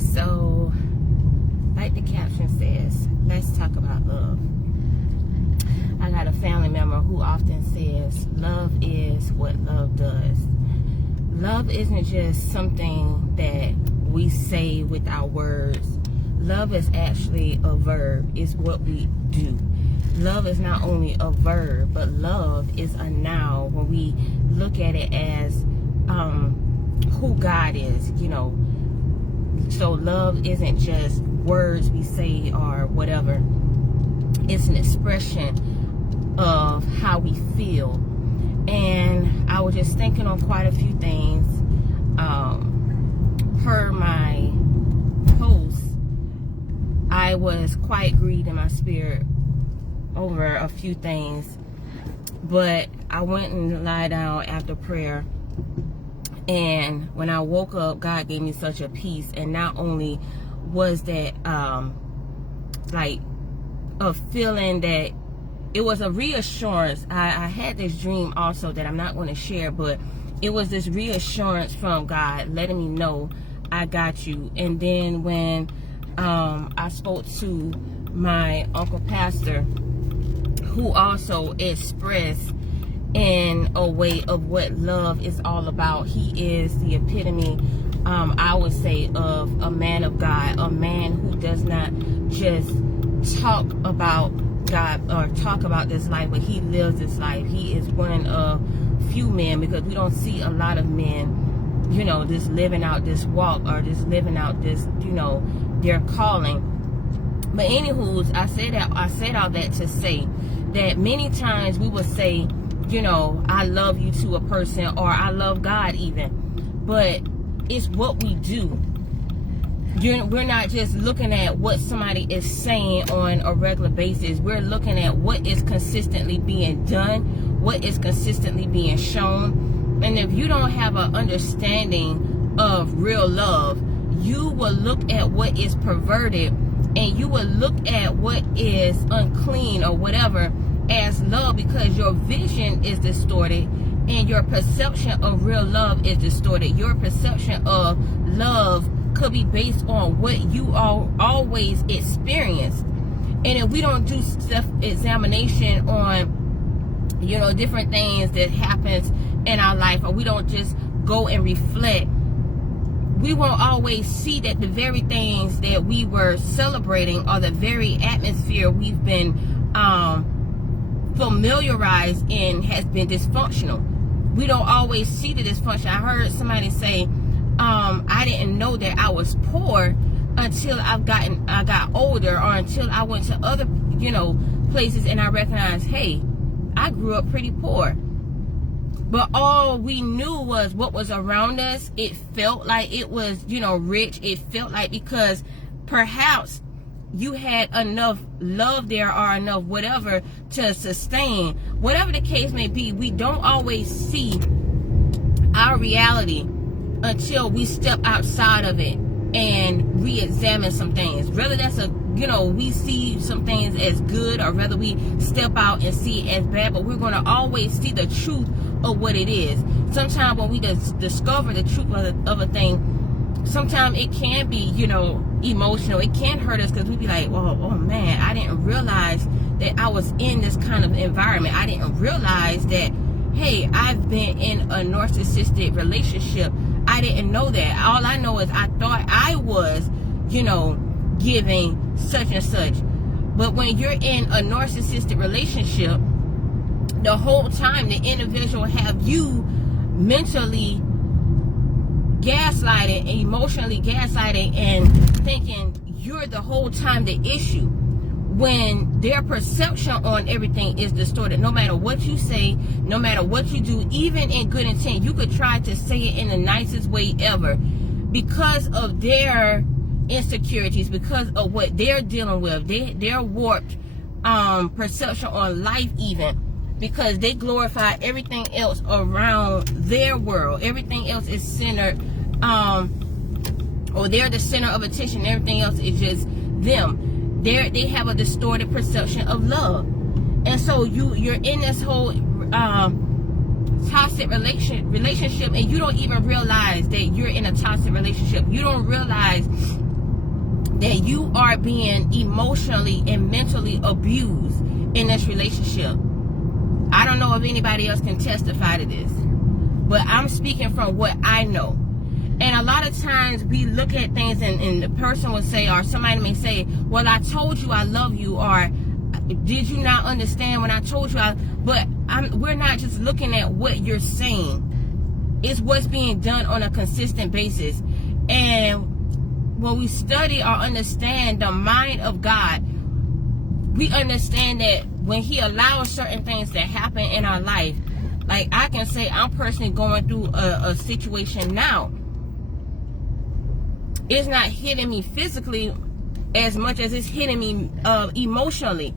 So like the caption says, let's talk about love. I got a family member who often says love is what love does. Love isn't just something that we say with our words. Love is actually a verb. It's what we do. Love is not only a verb, but love is a noun when we look at it as who God is, you know. So love isn't just words we say or whatever. It's an expression of how we feel. And I was just thinking on quite a few things. Per my post, I was quite grieved in my spirit over a few things, but I went and lied down after prayer, and when I woke up, God gave me such a peace. And not only was that like a feeling that it was a reassurance. I had this dream also that I'm not going to share, but it was this reassurance from God letting me know I got you. And then when I spoke to my uncle pastor, who also expressed in a way of what love is all about. He is the epitome, I would say, of a man of God, a man who does not just talk about God or talk about this life, but he lives this life. He is one of few men, because we don't see a lot of men, you know, just living out this walk or just living out this, you know, their calling. But anywho, I said all that to say that many times we will say, you know, I love you to a person, or I love God even, but it's what we do. We're not just looking at what somebody is saying on a regular basis. We're looking at what is consistently being done, what is consistently being shown. And if you don't have an understanding of real love, you will look at what is perverted, and you will look at what is unclean or whatever as love, because your vision is distorted and your perception of real love is distorted. Your perception of love could be based on what you always experienced. And if we don't do self-examination on, you know, different things that happens in our life, or we don't just go and reflect, we won't always see that the very things that we were celebrating, or the very atmosphere we've been familiarized in, has been dysfunctional. We don't always see the dysfunction. I heard somebody say, I didn't know that I was poor until I got older, or until I went to other, you know, places, and I recognized, hey, I grew up pretty poor. But all we knew was what was around us. It felt like it was, you know, rich. It felt like, because perhaps you had enough love there, or enough whatever to sustain. Whatever the case may be, we don't always see our reality until we step outside of it and re-examine some things. Whether that's you know, we see some things as good, or whether we step out and see it as bad, but we're going to always see the truth of what it is. Sometimes when we discover the truth of a thing, sometimes it can be, you know, emotional. It can hurt us, because we be like, oh man, I didn't realize that I was in this kind of environment. I didn't realize that, hey, I've been in a narcissistic relationship. I didn't know that. All I know is I thought I was, you know, giving such and such. But when you're in a narcissistic relationship, the whole time the individual have you mentally gaslighted, emotionally gaslighted, and thinking you're the whole time the issue, when their perception on everything is distorted. No matter what you say, no matter what you do, even in good intent, you could try to say it in the nicest way ever, because of their insecurities, because of what they're dealing with, their warped perception on life, even because they glorify everything else around their world. Everything else is centered, or they're the center of attention. Everything else is just them. They have a distorted perception of love. And so you're in this whole toxic relationship, and you don't even realize that you're in a toxic relationship. You don't realize that you are being emotionally and mentally abused in this relationship. I don't know if anybody else can testify to this, but I'm speaking from what I know. And a lot of times we look at things and the person will say, or somebody may say, well, I told you I love you, or did you not understand when I told you we're not just looking at what you're saying. It's what's being done on a consistent basis. And when we study or understand the mind of God, we understand that when he allows certain things to happen in our life, like I can say I'm personally going through a situation now. It's not hitting me physically as much as it's hitting me emotionally.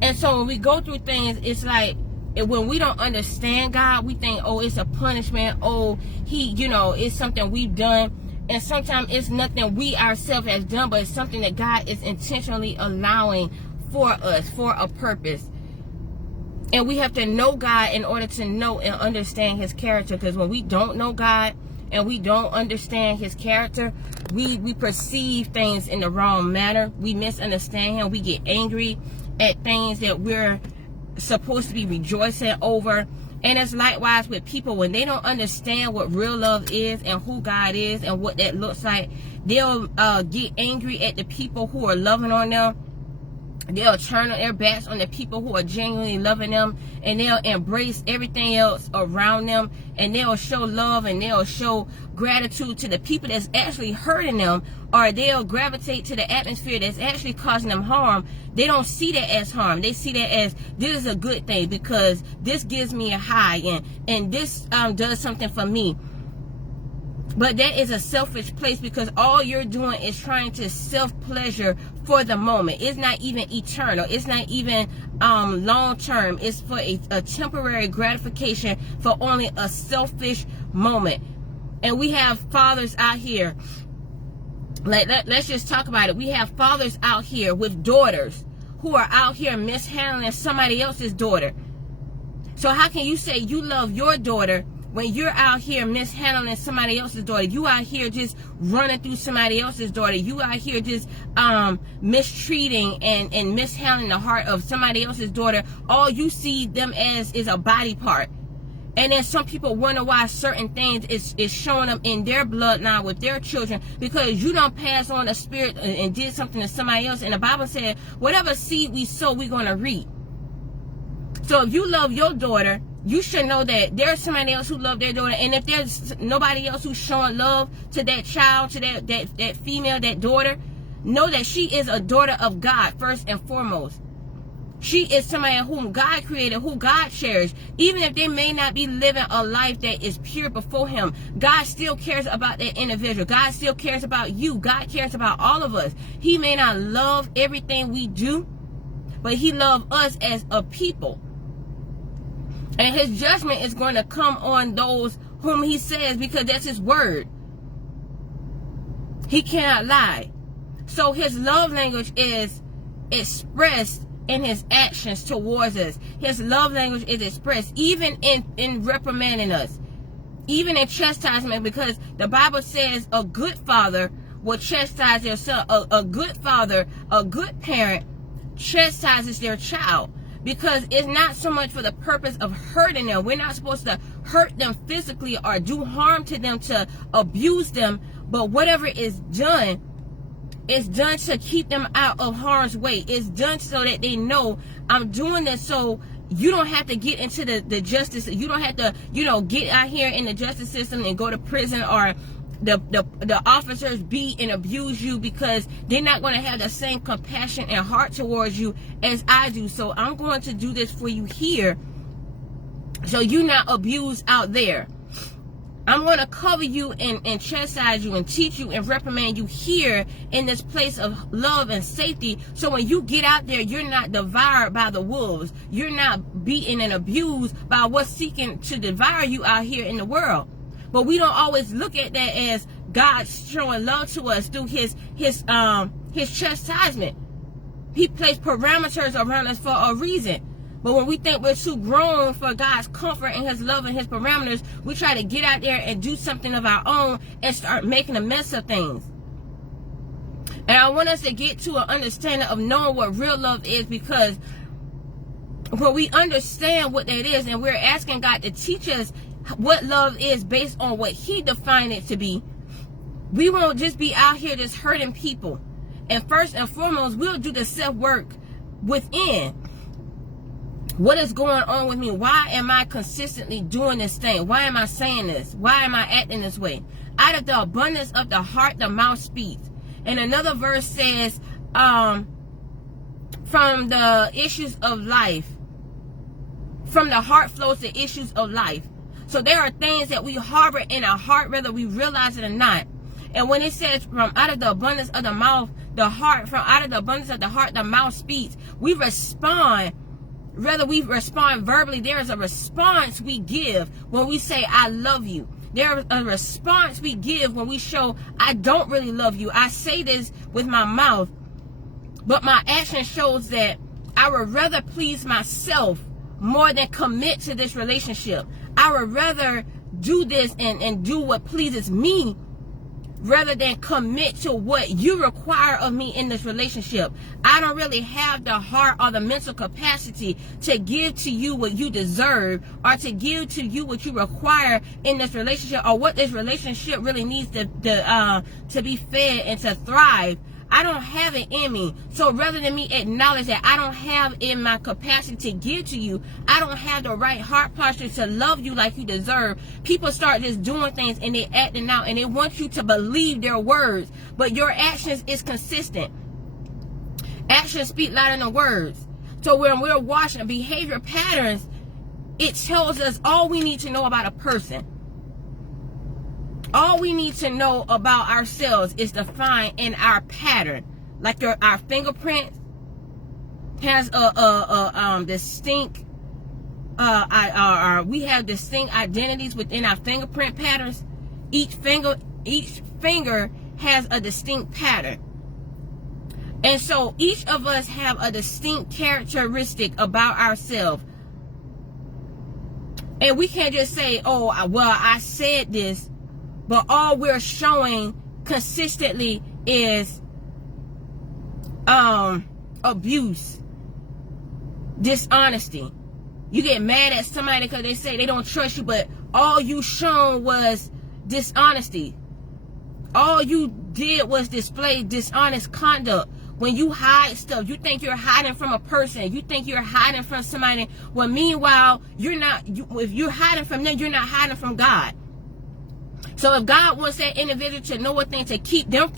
And so when we go through things, it's like when we don't understand God, we think, oh, it's a punishment. Oh, it's something we've done. And sometimes it's nothing we ourselves has done, but it's something that God is intentionally allowing for us, for a purpose. And we have to know God in order to know and understand his character. Because when we don't know God and we don't understand his character, we perceive things in the wrong manner. We misunderstand him. We get angry at things that we're supposed to be rejoicing over. And it's likewise with people. When they don't understand what real love is and who God is and what that looks like, they'll get angry at the people who are loving on them. They'll turn their backs on the people who are genuinely loving them, and they'll embrace everything else around them, and they'll show love and they'll show gratitude to the people that's actually hurting them, or they'll gravitate to the atmosphere that's actually causing them harm. They don't see that as harm. They see that as, this is a good thing because this gives me a high, and this does something for me. But that is a selfish place, because all you're doing is trying to self-pleasure for the moment. It's not even eternal. It's not even long-term. It's for a temporary gratification for only a selfish moment. And we have fathers out here. Let's just talk about it. We have fathers out here with daughters who are out here mishandling somebody else's daughter. So how can you say you love your daughter when you're out here mishandling somebody else's daughter? You out here just running through somebody else's daughter. You out here just mistreating and mishandling the heart of somebody else's daughter. All you see them as is a body part. And then some people wonder why certain things is showing up in their bloodline with their children, because you don't pass on the spirit and did something to somebody else. And the Bible said, whatever seed we sow, we're going to reap. So if you love your daughter, you should know that there's somebody else who loves their daughter. And if there's nobody else who's showing love to that child, to that female, that daughter, know that she is a daughter of God first and foremost. She is somebody whom God created, who God cherished. Even if they may not be living a life that is pure before him, God still cares about that individual. God still cares about you. God cares about all of us. He may not love everything we do, but he loves us as a people. And his judgment is going to come on those whom he says, because that's his word. He cannot lie. So his love language is expressed in his actions towards us. His love language is expressed even in reprimanding us, even in chastisement, because the Bible says a good father will chastise their son. A good father, a good parent chastises their child, because it's not so much for the purpose of hurting them. We're not supposed to hurt them physically or do harm to them, to abuse them, but whatever is done, it's done to keep them out of harm's way. It's done so that they know I'm doing this so you don't have to get into the justice. You don't have to, get out here in the justice system and go to prison, or the officers beat and abuse you, because they're not going to have the same compassion and heart towards you as I do. So I'm going to do this for you here, so you're not abused out there. I'm going to cover you and chastise you and teach you and reprimand you here in this place of love and safety. So when you get out there, you're not devoured by the wolves. You're not beaten and abused by what's seeking to devour you out here in the world. But we don't always look at that as God showing love to us through his chastisement. He placed parameters around us for a reason. But when we think we're too grown for God's comfort and his love and his parameters, we try to get out there and do something of our own and start making a mess of things. And I want us to get to an understanding of knowing what real love is, because when we understand what that is, and we're asking God to teach us what love is based on what He defined it to be, we won't just be out here just hurting people. And first and foremost, we'll do the self-work within. What is going on with me? Why am I consistently doing this thing? Why am I saying this? Why am I acting this way? Out of the abundance of the heart, the mouth speaks. And another verse says, from the issues of life, from the heart flows the issues of life. So there are things that we harbor in our heart, whether we realize it or not. And when it says from out of the abundance of the mouth, the heart, from out of the abundance of the heart, the mouth speaks. We respond. Whether we respond verbally, there is a response we give when we say, I love you. There is a response we give when we show, I don't really love you. I say this with my mouth, but my action shows that I would rather please myself more than commit to this relationship. I would rather do this and do what pleases me rather than commit to what you require of me in this relationship. I don't really have the heart or the mental capacity to give to you what you deserve, or to give to you what you require in this relationship, or what this relationship really needs to be fed and to thrive. I don't have it in me. So rather than me acknowledge that I don't have in my capacity to give to you, I don't have the right heart posture to love you like you deserve, people start just doing things and they acting out, and they want you to believe their words, but your actions is consistent. Actions speak louder than words. So when we're watching behavior patterns, it tells us all we need to know about a person. All we need to know about ourselves is defined in our pattern. Like our fingerprint has a distinct we have distinct identities within our fingerprint patterns. Each finger has a distinct pattern. And so each of us have a distinct characteristic about ourselves. And we can't just say, oh, well, I said this, but all we're showing consistently is abuse, dishonesty. You get mad at somebody because they say they don't trust you, but all you shown was dishonesty. All you did was display dishonest conduct. When you hide stuff, you think you're hiding from a person. You think you're hiding from somebody. Well, meanwhile, you're not. If you're hiding from them, you're not hiding from God. So if God wants that individual to know a thing, to keep them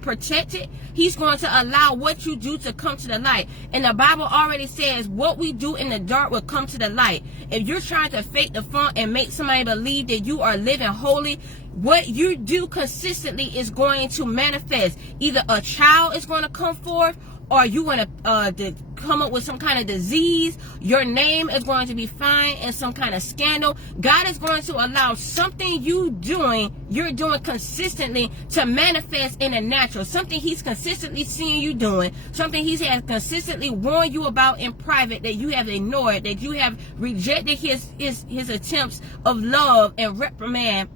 protected, He's going to allow what you do to come to the light. And the Bible already says what we do in the dark will come to the light. If you're trying to fake the funk and make somebody believe that you are living holy, what you do consistently is going to manifest. Either a child is going to come forth, or you want to come up with some kind of disease. Your name is going to be found in some kind of scandal. God is going to allow something you're doing consistently to manifest in the natural. Something He's consistently seeing you doing. Something He has consistently warned you about in private that you have ignored, that you have rejected His attempts of love and reprimand